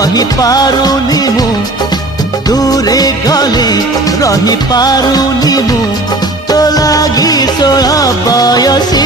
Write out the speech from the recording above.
रही पारुनी मु दूरे गले रही पारुनी मु तो लागी 16 बयसी